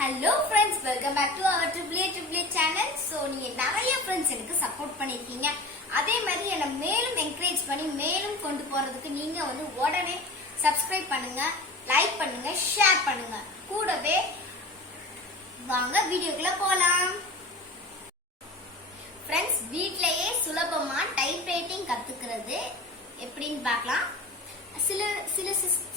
Hello friends welcome back to our triple triple channel so நீங்கள் நிறைய friends எனக்கு support பண்ணியிருக்கீங்க அதே மாதிரி என்னை மேலும் என்கரேஜ் பண்ணி மேலும் கொண்டு போகிறதுக்கு நீங்கள் வந்து உடனே சப்ஸ்கிரைப் பண்ணுங்க லைக் பண்ணுங்க ஷேர் பண்ணுங்க. கூடவே வாங்க வீடியோக்குள்ள போகலாம் ஃப்ரெண்ட்ஸ் வீட்டிலேயே சுலபமாக டைப் ரைட்டிங் கத்துக்கிறது எப்படின்னு பார்க்கலாம். சில சில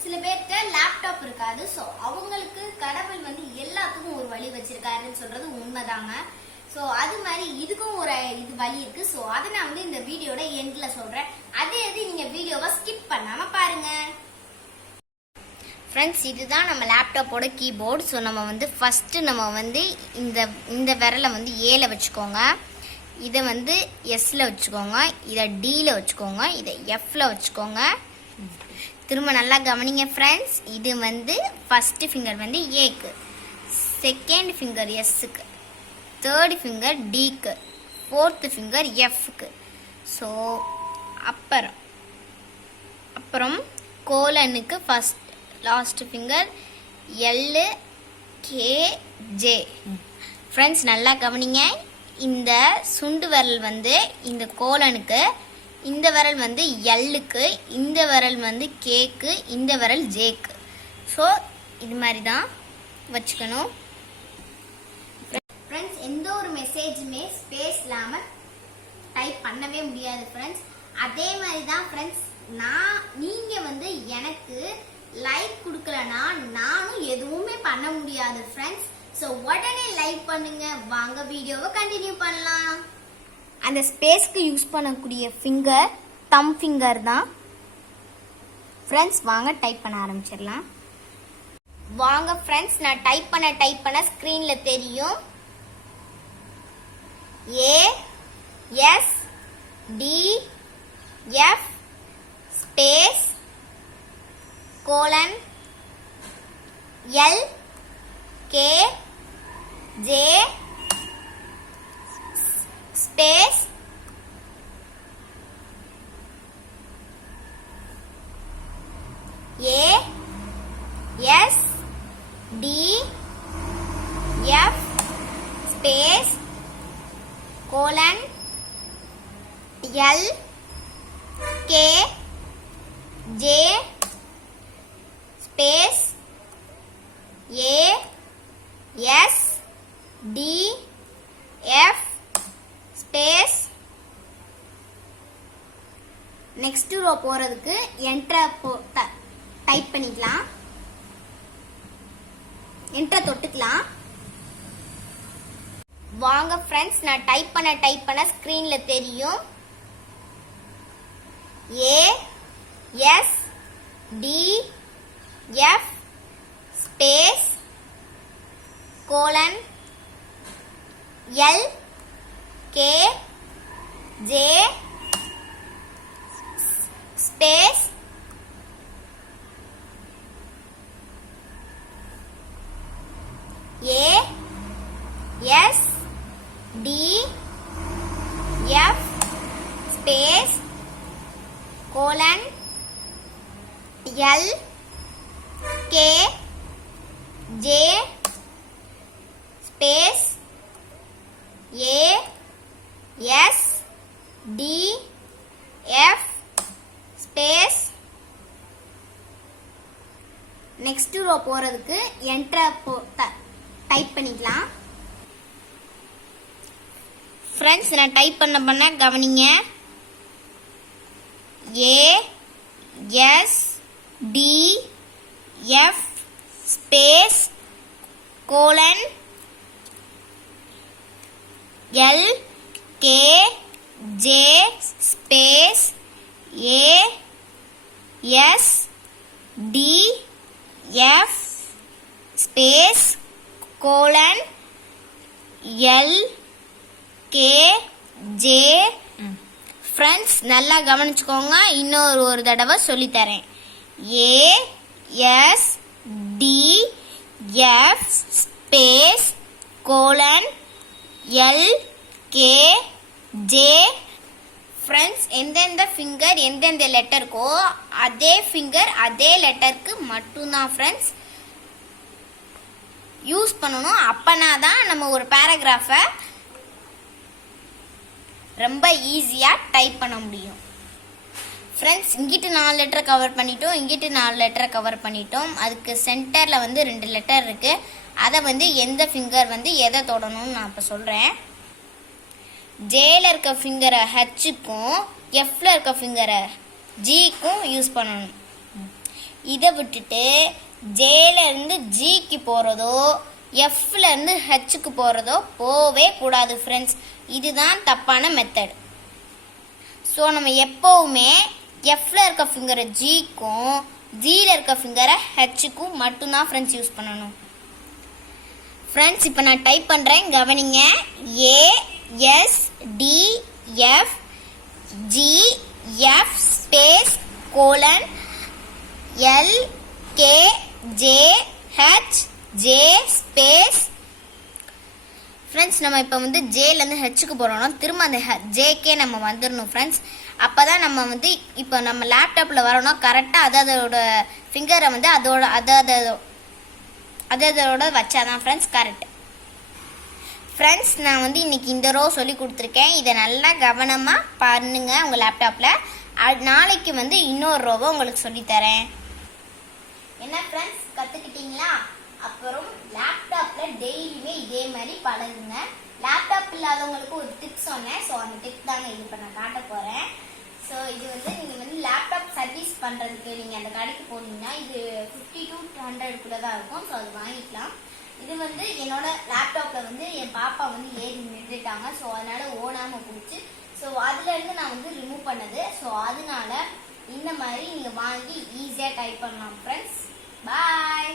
சில பேர்கிட்ட லேப்டாப் இருக்காது. ஸோ அவங்களுக்கு கடவுள் வந்து எல்லாத்துக்கும் ஒரு வழி வச்சிருக்காருன்னு சொல்றது உண்மைதாங்க. ஸோ அது மாதிரி இதுக்கும் ஒரு இது வழி இருக்கு. ஸோ அதை நான் வந்து இந்த வீடியோட எண்ட்ல சொல்றேன். அதே இது நீங்க வீடியோவை ஸ்கிப் பண்ணாம பாருங்க. ஃப்ரெண்ட்ஸ் இதுதான் நம்ம லேப்டாப்போட கீபோர்டு ஸோ நம்ம வந்து ஃபஸ்ட்டு நம்ம வந்து இந்த இந்த விரலை வந்து ஏல வச்சுக்கோங்க. இதை வந்து எஸ்ல வச்சுக்கோங்க. இதை டியில் வச்சுக்கோங்க. இதை எஃப்ல வச்சுக்கோங்க. திரும்ப நல்லா கவனிங்க ஃப்ரெண்ட்ஸ் இது வந்து ஃபஸ்ட்டு ஃபிங்கர் வந்து ஏக்கு செகண்ட் ஃபிங்கர் எஸ்ஸுக்கு தேர்ட் ஃபிங்கர் டிக்கு ஃபோர்த்து ஃபிங்கர் எஃப்க்கு ஸோ அப்புறம் அப்புறம் கோலனுக்கு first last finger L K J friends நல்லா கவனிங்க. இந்த சுண்டு விரல் வந்து இந்த கோலனுக்கு இந்த விரல் வந்து எல்லுக்கு இந்த விரல் வந்து கேக்கு இந்த விரல் ஜேக்கு ஸோ இது மாதிரி தான் வச்சுக்கணும். ஃப்ரெண்ட்ஸ் எந்த ஒரு மெசேஜுமே ஸ்பேஸ் இல்லாமல் டைப் பண்ணவே முடியாது ஃப்ரெண்ட்ஸ் அதே மாதிரி தான் ஃப்ரெண்ட்ஸ் நான் நீங்கள் வந்து எனக்கு லைக் கொடுக்கலனா நானும் எதுவுமே பண்ண முடியாது ஃப்ரெண்ட்ஸ் ஸோ உடனே லைக் பண்ணுங்க. வாங்க வீடியோவை கண்டினியூ பண்ணலாம். அந்த ஸ்பேஸ்க்கு யூஸ் பண்ணக்கூடிய ஃபிங்கர் தம் ஃபிங்கர் தான். ஃப்ரெண்ட்ஸ் வாங்க டைப் பண்ண ஆரம்பிச்சிடலாம். வாங்க ஃப்ரெண்ட்ஸ் நான் டைப் பண்ண டைப் பண்ண ஸ்க்ரீனில் தெரியும். A S D F space colon L K J space A S D F space colon L K J space A S D F days next row போறதுக்கு போ டைப் பண்ணிக்கலாம். என்ட்ரை தொட்டுக்கலாம். வாங்க friends நான் type பண்ண type பண்ண ஸ்க்ரீனில் தெரியும். A S D F space colon L K J space A S D F space colon L K J space A S D F space next row போறதுக்கு enter type பண்ணிக்கலாம். Friends நான் type பண்ண பண்ண கவனிங்க. A S D F space colon L K J space A S D F space colon L K J friends நல்லா கவனிச்சுக்கோங்க. இன்னொரு ஒரு தடவை சொல்லித்தரேன். A S D F space colon L K J friends எந்தெந்த ஃபிங்கர் எந்தெந்த லெட்டருக்கோ அதே ஃபிங்கர் அதே லெட்டருக்கு மட்டும்தான் ஃப்ரெண்ட்ஸ் யூஸ் பண்ணணும். அப்பனா தான் நம்ம ஒரு பேராகிராஃபை ரொம்ப ஈஸியாக டைப் பண்ண முடியும். ஃப்ரெண்ட்ஸ் இங்கிட்டு நாலு லெட்டரை கவர் பண்ணிட்டோம். இங்கிட்டு நாலு லெட்டரை கவர் பண்ணிட்டோம். அதுக்கு சென்டரில் வந்து ரெண்டு லெட்டர் இருக்குது அதை வந்து எந்த ஃபிங்கர் வந்து எதை தொடணும்னு நான் இப்போ சொல்கிறேன் ஜேல இருக்க ஃபிங்கரை ஹச்சுக்கும் எஃப்ல இருக்க ஃபிங்கரை ஜிக்கும் யூஸ் பண்ணணும். இதை விட்டுட்டு ஜேலேருந்து ஜிக்கு போகிறதோ எஃப்லேருந்து ஹெச்சுக்கு போகிறதோ போவே கூடாது ஃப்ரெண்ட்ஸ் இதுதான் தப்பான மெத்தட் ஸோ நம்ம எப்போவுமே எஃப்ல இருக்க ஃபிங்கரை ஜிக்கும் ஜியில் இருக்க ஃபிங்கரை ஹெச்சுக்கும் மட்டும்தான் ஃப்ரெண்ட்ஸ் யூஸ் பண்ணணும். ஃப்ரெண்ட்ஸ் இப்போ நான் டைப் பண்ணுறேன் கவனிங்க. A S D F G F space colon L K J H J space friends நம்ம இப்போ வந்து ஜேலேருந்து ஹெச்சுக்கு போகிறோம்னா திரும்ப அந்த ஜேக்கே நம்ம வந்துடணும் ஃப்ரெண்ட்ஸ் அப்போ தான் நம்ம வந்து இப்போ நம்ம லேப்டாப்பில் வரோம்னா கரெக்டாக அது அதோட ஃபிங்கரை வந்து அதோட அது அது அது அதோட வச்சாதான் ஃப்ரெண்ட்ஸ் கரெக்ட் ஃப்ரெண்ட்ஸ் நான் வந்து இன்னைக்கு இந்த ரோ சொல்லி கொடுத்துருக்கேன். இதை நல்லா கவனமாக பண்ணுங்கள் உங்கள் லேப்டாப்பில் நாளைக்கு வந்து இன்னொரு ரோவை உங்களுக்கு சொல்லித்தரேன் என்ன ஃப்ரெண்ட்ஸ் கற்றுக்கிட்டீங்களா அப்புறம் லேப்டாப்பில் டெய்லியுமே இதே மாதிரி பழகுங்க. லேப்டாப் இல்லாதவங்களுக்கு ஒரு டிப் சொன்னேன். ஸோ அந்த டிப் தாங்க இது இப்போ நான் காட்ட போகிறேன் ஸோ இது வந்து நீங்கள் வந்து லேப்டாப் சர்வீஸ் பண்ணுறதுக்கு நீங்கள் அந்த கடைக்கு போனீங்கன்னா இது ஃபிஃப்டி டூ ஹண்ட்ரட்குள்ளே தான் இருக்கும். ஸோ அது வாங்கிக்கலாம். இது வந்து என்னோட லேப்டாப்பில் வந்து என் பாப்பா வந்து ஏறி நின்றுட்டாங்க. ஸோ அதனால ஓடாமல் போச்சு. ஸோ அதுலேருந்து நான் வந்து ரிமூவ் பண்ணது. ஸோ அதனால இந்த மாதிரி நீங்கள் வாங்கி ஈஸியாக டைப் பண்ணலாம் ஃப்ரெண்ட்ஸ் பாய்